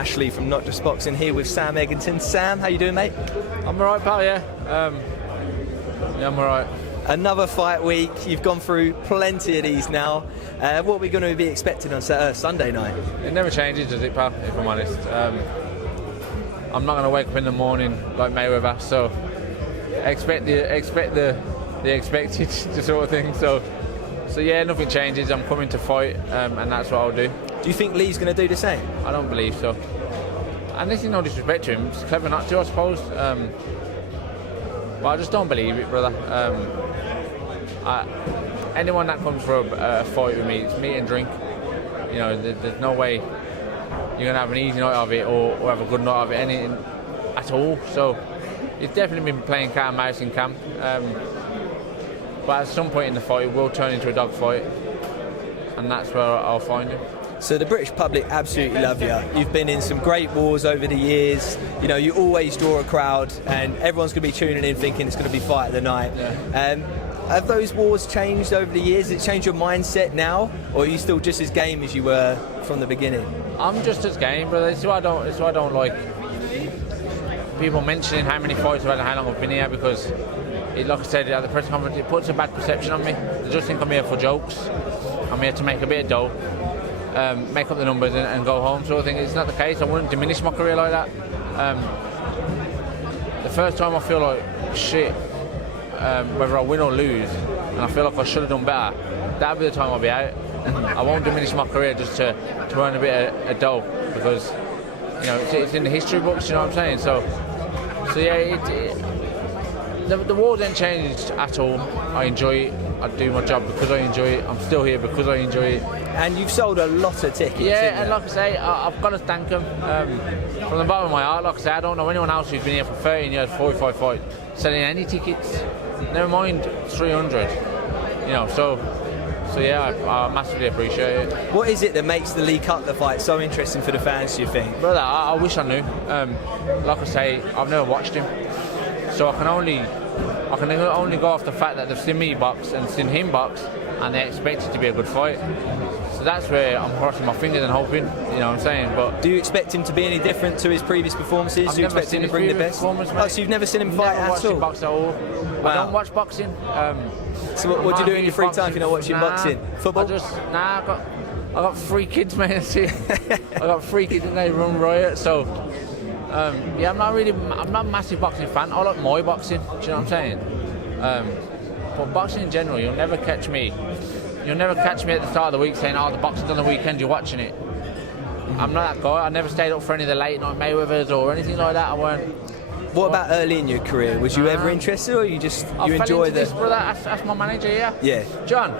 Ashley from Notjustboxing here with Sam Eggington. Sam, how you doing, mate? I'm alright, pal, yeah. I'm alright. Another fight week. You've gone through plenty of these now. What are we going to be expecting on Sunday night? It never changes, does it, pal, if I'm honest. I'm not going to wake up in the morning like Mayweather, so expect the expected sort of thing. So yeah, nothing changes. I'm coming to fight, and that's what I'll do. Do you think Lee's going to do the same? I don't believe so. And this is no disrespect to him. It's clever not to, I suppose. But I just don't believe it, brother. Anyone that comes for a fight with me, it's meat and drink. You know, there's no way you're going to have an easy night of it or have a good night of it, anything at all. So it's definitely been playing cat and mouse in camp. But at some point in the fight, it will turn into a dog fight, and that's where I'll find him. So the British public absolutely love you. You've been in some great wars over the years. You know, you always draw a crowd, and everyone's going to be tuning in thinking it's going to be fight of the night. Yeah. Have those wars changed over the years? Has it changed your mindset now, or are you still just as game as you were from the beginning? I'm just as game, brother. It's why I don't like people mentioning how many fights I've had and how long I've been here, because like I said at the press conference, it puts a bad perception on me. They just think I'm here for jokes. I'm here to make a bit of dough, make up the numbers and go home sort of thing. It's not the case. I wouldn't diminish my career like that. The first time I feel like shit, whether I win or lose, and I feel like I should have done better, that'll be the time I'll be out. I won't diminish my career just to earn a bit of dough, because you know it's in the history books. You know what I'm saying? So yeah, the war didn't change at all. I enjoy it. I do my job because I enjoy it. I'm still here because I enjoy it. And you've sold a lot of tickets. Yeah, and like I say, I've got to thank them from the bottom of my heart. Like I say, I don't know anyone else who's been here for 13 years, 45 fights, selling any tickets. Never mind 300. You know, so yeah, I massively appreciate it. What is it that makes the Lee Cutler fight so interesting for the fans, do you think? Brother, I wish I knew. Like I say, I've never watched him, so I can only go off the fact that they've seen me box and seen him box, and they expect it to be a good fight. So that's where I'm crossing my fingers and hoping, you know what I'm saying. But do you expect him to be any different to his previous performances? Do you expect him to bring the best? Oh, so you've never seen him fight at all? Box at all. Wow. I don't watch boxing. So what do you do in your free time if you're not watching boxing? Football? I got 3 kids, mate. I got 3 kids and they run riot. So yeah, I'm not a massive boxing fan. I like Muay boxing. Do you know what I'm saying? But boxing in general, you'll never catch me at the start of the week saying, "Oh, the boxing's on the weekend. You're watching it." I'm not that guy. I never stayed up for any of the late night Mayweathers or anything like that. I weren't. What about early in your career? Was you ever interested, or you enjoy this, brother? Ask my manager, yeah. Yeah. John,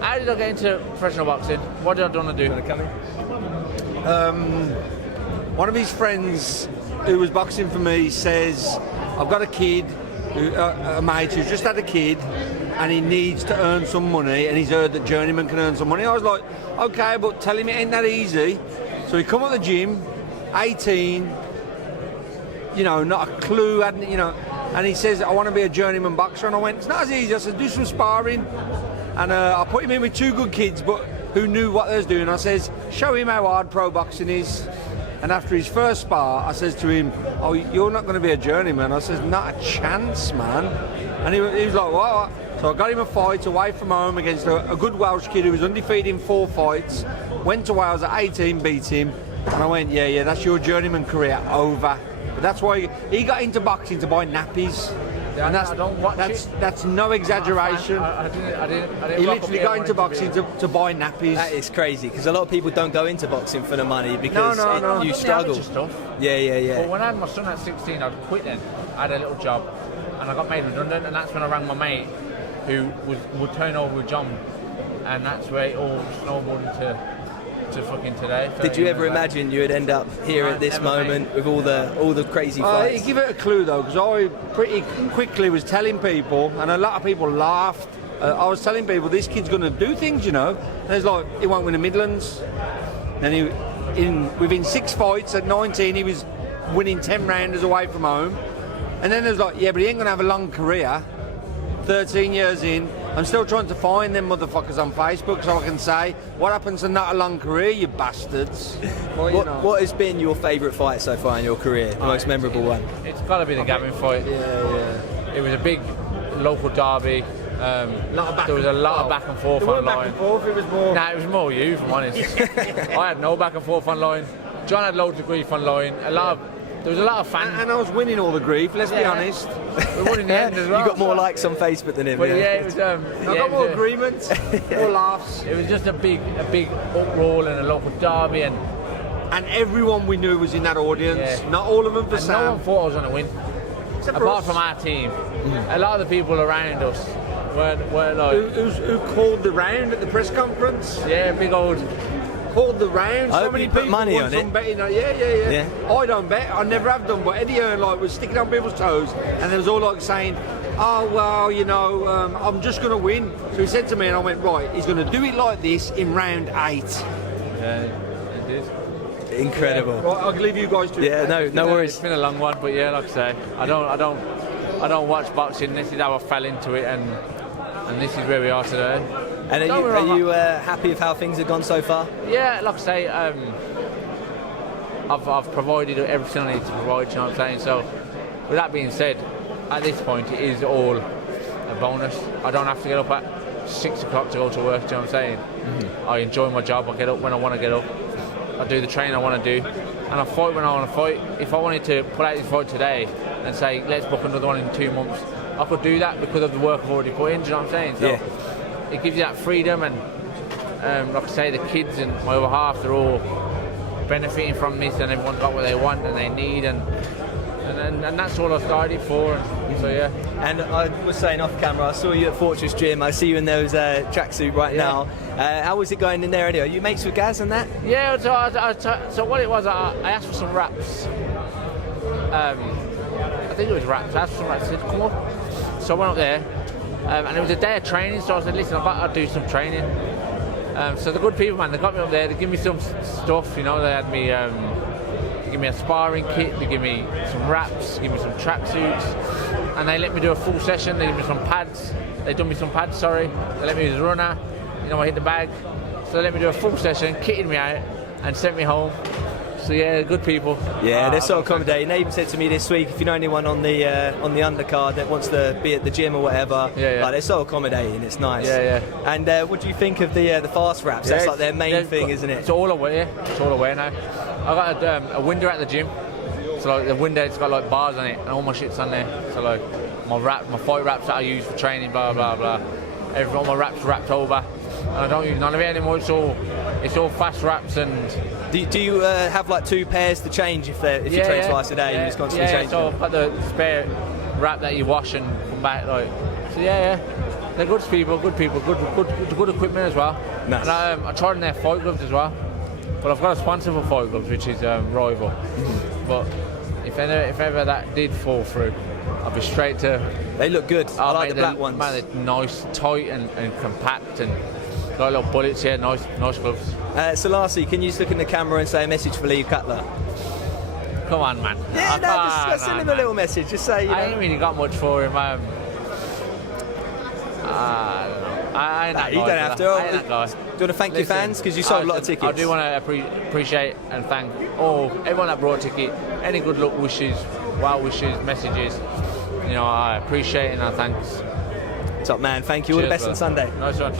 how did I get into professional boxing? What did I want to do? You want to come in? One of his friends who was boxing for me says, "I've got a kid, a mate who's just had a kid, and he needs to earn some money, and he's heard that journeyman can earn some money." I was like, "Okay, but tell him it ain't that easy." So he come at the gym, 18. You know, not a clue, hadn't, you know, and he says, "I want to be a journeyman boxer," and I went, "It's not as easy." I said, "Do some sparring," and I put him in with 2 good kids, but who knew what they was doing. I says, "Show him how hard pro boxing is." And after his first spar, I says to him, "Oh, you're not going to be a journeyman." I says, "Not a chance, man." And he was like, "What?" So I got him a fight away from home against a good Welsh kid who was undefeated in 4 fights, went to Wales at 18, beat him, and I went, yeah, that's your journeyman career over. But that's why he got into boxing to buy nappies. Yeah, and that's no exaggeration. I didn't he literally got into boxing to buy nappies. That is crazy, because a lot of people don't go into boxing for the money because no. You struggle. Yeah. But when I had my son at 16, I'd quit then. I had a little job and I got made redundant, and that's when I rang my mate who would turn over with John, and that's where it all snowballed to fucking today. Did you ever imagine you would end up here at this moment with all the crazy fights? Give it a clue though, because I pretty quickly was telling people, and a lot of people laughed. I was telling people this kid's going to do things, you know. And it's like, he won't win the Midlands. And within 6 fights at 19, he was winning 10 rounders away from home. And then there's like, yeah, but he ain't going to have a long career. 13 years in, I'm still trying to find them motherfuckers on Facebook so I can say, what happens to not a long career, you bastards? Well, you know. What has been your favourite fight so far in your career? The most memorable one? It's got to be the Gavin fight. Yeah. It was a big local derby. There was a lot of back and forth There online. back and forth, it was more... Nah, it was more you, if I'm honest. I had no back and forth online. John had loads of grief online. There was a lot of fans. And I was winning all the grief, let's be honest. We won in the end as well. You got more likes on Facebook than him. But it was. I got more agreements, more laughs. It was just a big uproar and a local derby, and everyone we knew was in that audience. Yeah. Not all of them the same. No one thought I was going to win. Apart from our team, a lot of the people around us weren't like. Who called the round at the press conference? Yeah, big old. Called the round. I So hope many you put people money won on some it. betting. Yeah. I don't bet. I never have done. But Eddie Hearn was sticking on people's toes, and there was all like saying, "Oh well, I'm just going to win." So he said to me, and I went, "Right, he's going to do it like this in round 8." Yeah, it did. Incredible. Right, I'll leave you guys to. Yeah, no worries. It's been a long one, but yeah, like I say, I don't watch boxing. This is how I fell into it, and this is where we are today. And are you happy with how things have gone so far? Yeah, like I say, I've provided everything I need to provide, you know what I'm saying? So, with that being said, at this point, it is all a bonus. I don't have to get up at 6 o'clock to go to work, you know what I'm saying? Mm-hmm. I enjoy my job, I get up when I want to get up, I do the training I want to do, and I fight when I want to fight. If I wanted to put out this fight today and say, let's book another one in 2 months, I could do that because of the work I've already put in, do you know what I'm saying? So, it gives you that freedom, and like I say, the kids and my other half, they're all benefiting from this, and everyone's got what they want and they need, and that's all I started for. And so yeah. And I was saying off camera, I saw you at Fortress Gym. I see you in those tracksuit right now. How was it going in there anyway? Are you mates with Gaz and that? Yeah. So what it was, I asked for some wraps. I think it was wraps. I asked for some wraps. I said, come on. So I went up there. And it was a day of training, so I said, listen, I've got to do some training. So the good people, man, they got me up there, they give me some stuff, they had me, they give me a sparring kit, they give me some wraps, give me some tracksuits, and they let me do a full session. They give me some pads, they let me use a runner, I hit the bag. So they let me do a full session, kitted me out, and sent me home. So yeah, good people. Yeah, they're so accommodating. They even said to me this week, if you know anyone on the undercard that wants to be at the gym or whatever, like, they're so accommodating. It's nice. Yeah. And what do you think of the fast wraps? That's like their main thing, isn't it? It's all aware. Now. I got a window at the gym. So like the window, it's got like bars on it, and all my shit's on there. So like my fight wraps that I use for training, blah blah blah. All my wraps wrapped over, and I don't use none of it anymore. It's all fast wraps. And do you have like 2 pairs to change if you train twice a day? You just constantly change so them? I've got the spare wrap that you wash and come back. Like, so yeah, they're good equipment as well. Nice. And I tried in their fight gloves as well. But I've got a sponsor for fight gloves, which is Rival. But if ever that did fall through, I'll be straight to. They look good. I like the black ones. Man, they're nice, tight and compact, and got little bullets here. Nice gloves. So lastly, can you just look in the camera and say a message for Lee Cutler? Come on, man. Yeah, just send him a little message. Just say, I ain't really got much for him. I don't know. I ain't that you guy, don't have to. I ain't that guy. Do you want to thank your fans? Because you sold a lot of tickets. I do want to appreciate and thank everyone that brought a ticket. Any good luck wishes, well wishes, messages. I appreciate it and I thanks. Top man, thank you. All the best on Sunday. Nice one.